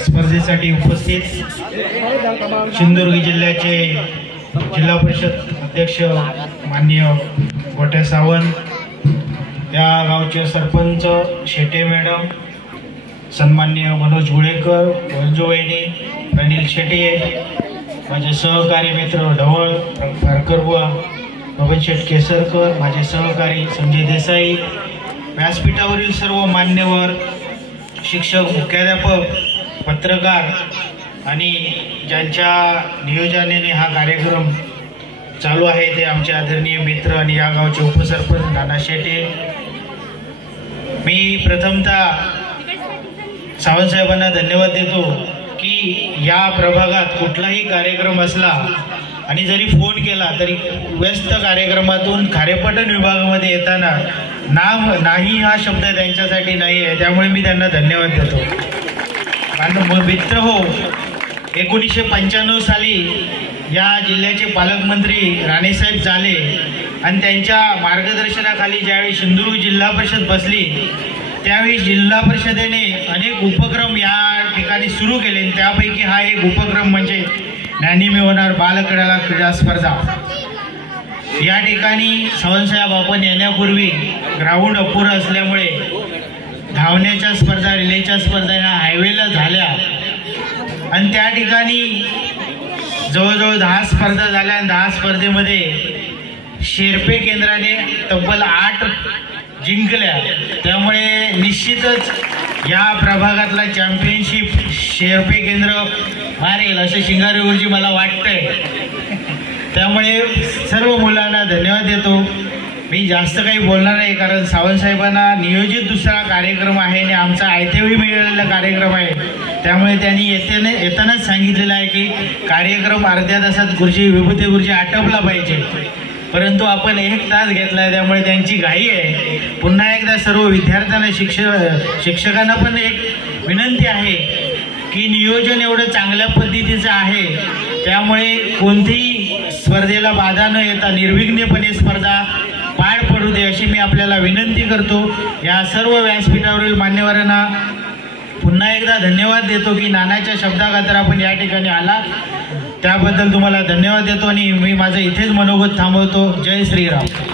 स्पर्धेसाठी उपस्थित सिंधुदुर्ग जिल्ह्याचे जिल्हा परिषद अध्यक्ष माननीय गोट्या सावंत, या गावचे सरपंच शेटे मॅडम, सन्माननीय मनोज गुळेकर, वंजूवहिनी, अनिल शेटे, माझे सहकारी मित्र ढवळ फारकरबुवा, बबन शेठ केसरकर, माझे सहकारी संजय देसाई, व्यासपीठावरील सर्व मान्यवर, शिक्षक, मुख्याध्यापक, पत्रकार आणि ज्यांच्या नियोजनाने हा कार्यक्रम चालू आहे ते आमचे आदरणीय मित्र आणि या गावचे उपसरपंच नाना शेटे। मी प्रथमतः सावंत साहेबांना धन्यवाद देतो की या प्रभागात कुठलाही कार्यक्रम असला आणि जरी फोन केला तरी व्यस्त कार्यक्रमातून खारेपाटण विभागामध्ये येताना नाम नाही हा शब्द त्यांच्यासाठी नाही आहे, त्यामुळे मी त्यांना धन्यवाद देतो। कारण मित्र हो, 1995 साली या जिल्ह्याचे पालकमंत्री राणेसाहेब झाले आणि त्यांच्या मार्गदर्शनाखाली ज्यावेळी सिंधुदुर्ग जिल्हा परिषद बसली त्यावेळी जिल्हा परिषदेने अनेक उपक्रम या ठिकाणी सुरू केले। त्यापैकी हा एक उपक्रम म्हणजे ज्ञानी होणार बालक्रीडा क्रीडा स्पर्धा। या ठिकाणी सावंतसाहेब आपण येण्यापूर्वी ग्राउंड अपुरं असल्यामुळे धावण्याच्या स्पर्धा, रिलेच्या स्पर्धा ह्या हायवेला झाल्या आणि त्या ठिकाणी जवळजवळ 10 स्पर्धा झाल्या आणि 10 स्पर्धेमध्ये शेर्पे केंद्राने तब्बल 8 जिंकल्या। त्यामुळे निश्चितच या प्रभागातला चॅम्पियनशिप शेर्पे केंद्र मारेल असं शिंगारे गुरुजी मला वाटतंय। त्यामुळे सर्व मुलांना धन्यवाद देतो। मी जास्त काही बोलणार नाही कारण सावंत साहेबांना नियोजित दुसरा कार्यक्रम आहे आणि आमचा आयत्यावेळी मिळालेला कार्यक्रम आहे, त्यामुळे त्यांनी येतानाच सांगितलेलं आहे की कार्यक्रम अर्ध्या तासात गुरुजी विभूती गुरुजी आटपला पाहिजे, परंतु आपण 1 तास घेतला आहे त्यामुळे त्यांची घाई आहे। पुन्हा एकदा सर्व विद्यार्थ्यांना शिक्षकांना पण एक विनंती आहे की नियोजन एवढं चांगल्या पद्धतीचं आहे त्यामुळे कोणतीही स्पर्धेला बाधा न येता निर्विघ्नपणे स्पर्धा पार पडू दे अशी मी आपल्याला विनंती करतो। या सर्व व्यासपीठावरील मान्यवरांना पुन्हा एकदा धन्यवाद देतो की नानाच्या शब्दाखातर आपण या ठिकाणी आला, त्याबद्दल तुम्हाला धन्यवाद देतो आणि मी माझं इथेच मनोगत थांबवतो। जय श्रीराम।